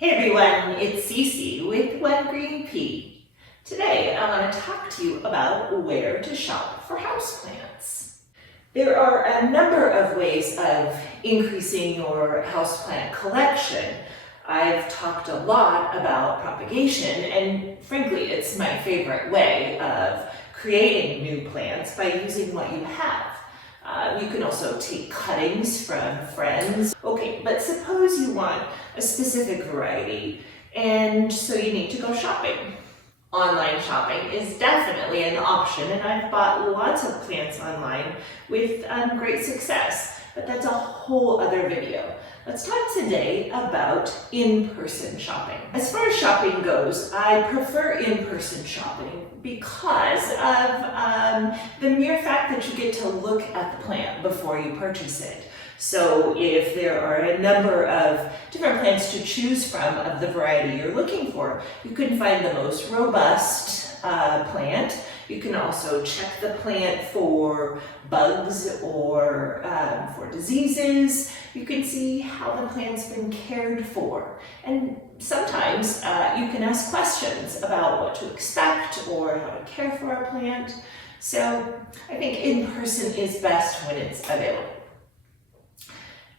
Hey everyone, it's Cece with One Green Pea. Today I want to talk to you about where to shop for houseplants. There are a number of ways of increasing your houseplant collection. I've talked a lot about propagation, and frankly it's my favorite way of creating new plants by using what you have. You can also take cuttings from friends. Okay, but suppose you want a specific variety, and so you need to go shopping. Online shopping is definitely an option, and I've bought lots of plants online with great success, but that's a whole other video. Let's talk today about in-person shopping. As far as shopping goes, I prefer in-person shopping because of the mere fact that you get to look at the plant before you purchase it. So if there are a number of different plants to choose from of the variety you're looking for, you can find the most robust plant. You can also check the plant for bugs or for diseases. You can see how the plant's been cared for. And sometimes you can ask questions about what to expect or how to care for a plant. So I think in person is best when it's available.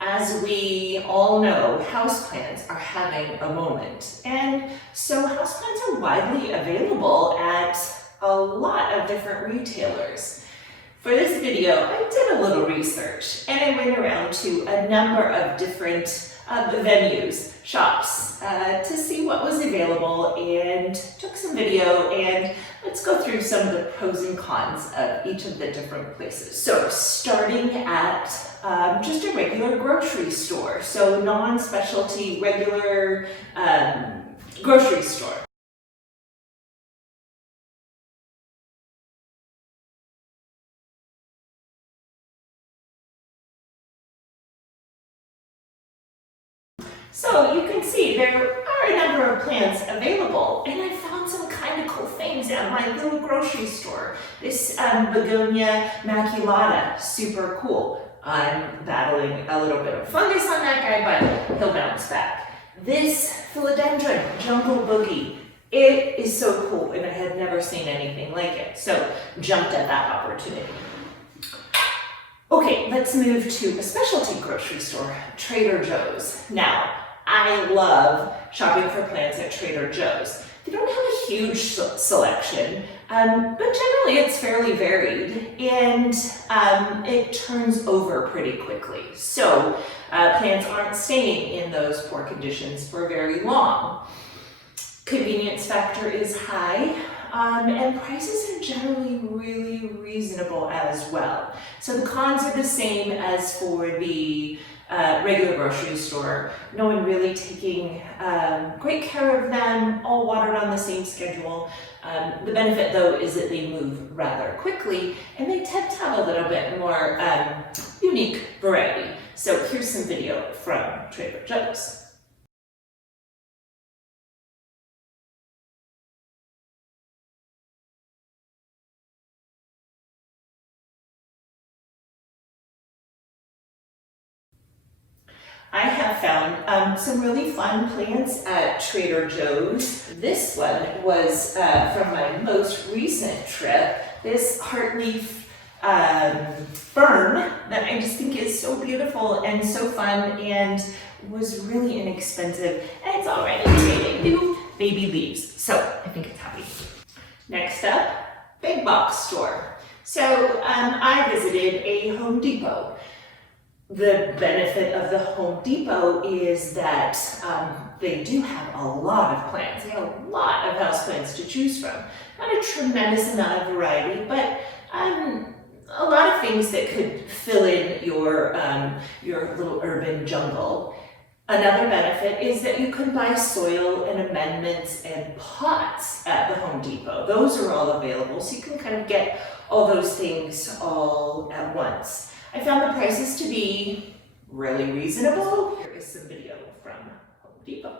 As we all know, houseplants are having a moment, and so houseplants are widely available at a lot of different retailers. For this video, I did a little research, and I went around to a number of different venues, shops, to see what was available, and took some video, and let's go through some of the pros and cons of each of the different places. So starting at just a regular grocery store, so non-specialty, regular grocery store. So you can see there are a number of plants available, and I found some kind of cool things at my little grocery store. This Begonia Maculata, super cool. I'm battling a little bit of fungus on that guy, but he'll bounce back. This Philodendron Jungle Boogie, it is so cool, and I had never seen anything like it, so jumped at that opportunity. Okay, let's move to a specialty grocery store, Trader Joe's. Now, I love shopping for plants at Trader Joe's. They don't have a huge selection, but generally it's fairly varied, and it turns over pretty quickly. So plants aren't staying in those poor conditions for very long. Convenience factor is high, and prices are generally really reasonable as well. So the cons are the same as for the regular grocery store. No one really taking great care of them, all watered on the same schedule. The benefit though is that they move rather quickly, and they tend to have a little bit more unique variety. So here's some video from Trader Joe's. I have found some really fun plants at Trader Joe's. This one was from my most recent trip, this Heartleaf Fern that I just think is so beautiful and so fun and was really inexpensive, and it's already creating new baby leaves, so I think it's happy. Next up, big box store. So I visited a Home Depot. The benefit of the Home Depot is that they do have a lot of plants. They have a lot of houseplants to choose from. Not a tremendous amount of variety, but a lot of things that could fill in your little urban jungle. Another benefit is that you can buy soil and amendments and pots at the Home Depot. Those are all available, so you can kind of get all those things all at once. I found the prices to be really reasonable. Here is some video from Home Depot.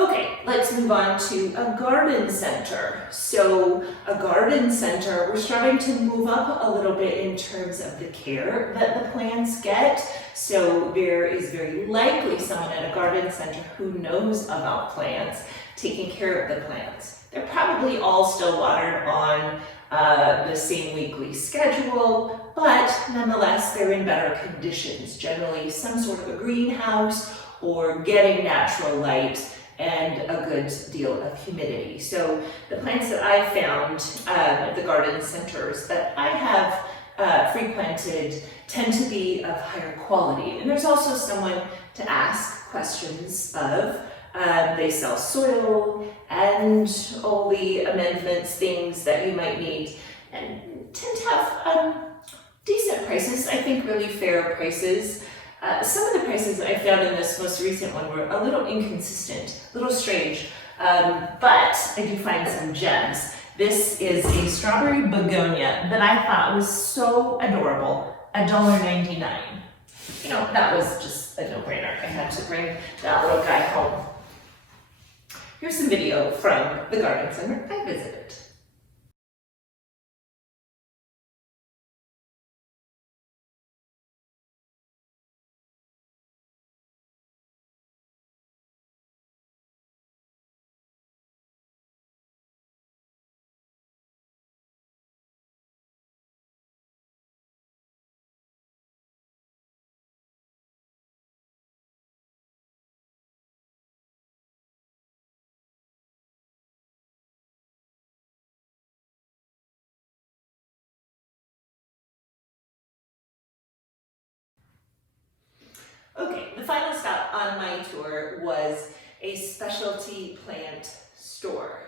Okay, let's move on to a garden center. So a garden center, we're starting to move up a little bit in terms of the care that the plants get. So there is very likely someone at a garden center who knows about plants, taking care of the plants. They're probably all still watered on the same weekly schedule, but nonetheless, they're in better conditions. Generally, some sort of a greenhouse or getting natural light and a good deal of humidity. So the plants that I found at the garden centers that I have frequented tend to be of higher quality. And there's also someone to ask questions of. They sell soil and all the amendments, things that you might need, and tend to have decent prices, I think really fair prices. Some of the prices I found in this most recent one were a little inconsistent, a little strange, but I do find some gems. This is a strawberry begonia that I thought was so adorable, $1.99. You know, that was just a no-brainer. I had to bring that little guy home. Here's some video from the garden center I visited. Okay, the final stop on my tour was a specialty plant store.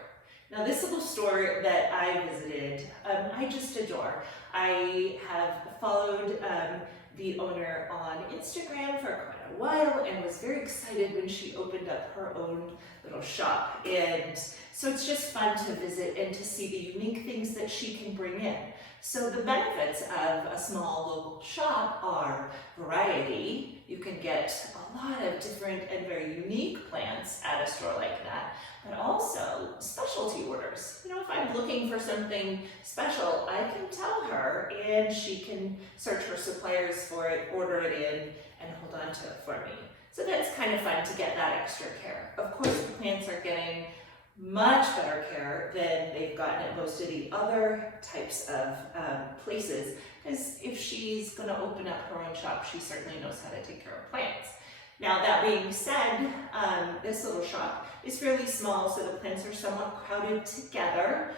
Now this little store that I visited, I just adore. I have followed the owner on Instagram for quite a while and was very excited when she opened up her own little shop. And so it's just fun to visit and to see the unique things that she can bring in. So the benefits of a small local shop are variety. You can get a lot of different and very unique plants at a store like that, but also specialty orders. You know, if I'm looking for something special, I can tell her and she can search her suppliers for it, order it in, and hold on to it for me. So that's kind of fun to get that extra care. Of course, the plants are getting much better care than they've gotten at most of the other types of places, because if she's going to open up her own shop, she certainly knows how to take care of plants. Now that being said, this little shop is fairly small, so the plants are somewhat crowded together,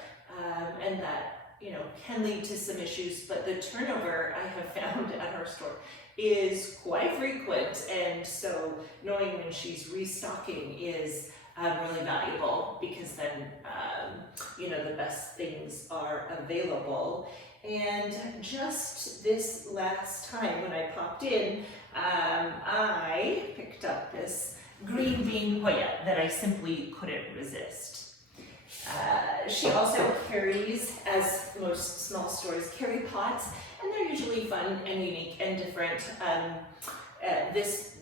and that, you know, can lead to some issues, but the turnover I have found at her store is quite frequent, and so knowing when she's restocking is really valuable, because then you know, the best things are available. And just this last time when I popped in, I picked up this green bean Hoya that I simply couldn't resist. She also carries, as most small stores carry, pots, and they're usually fun and unique and different. This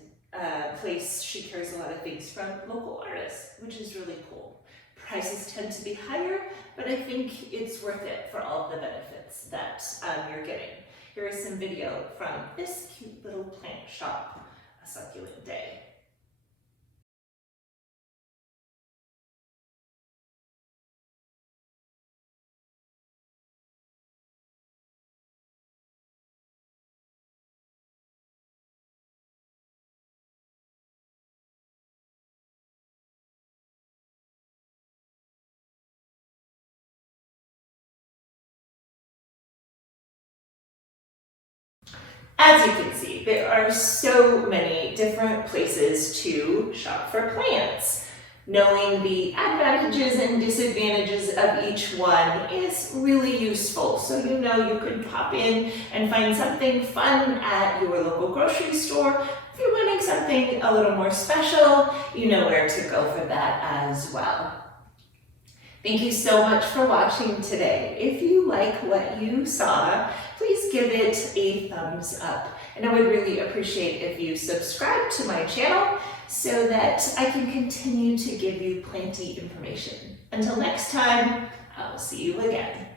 place, she carries a lot of things from local artists, which is really cool. Prices tend to be higher, but I think it's worth it for all of the benefits that you're getting. Here is some video from this cute little plant shop, A Succulent Day. As you can see, there are so many different places to shop for plants. Knowing the advantages and disadvantages of each one is really useful. So you know you could pop in and find something fun at your local grocery store. If you're wanting something a little more special, you know where to go for that as well. Thank you so much for watching today. If you like what you saw, please give it a thumbs up. And I would really appreciate if you subscribe to my channel so that I can continue to give you plenty information. Until next time, I'll see you again.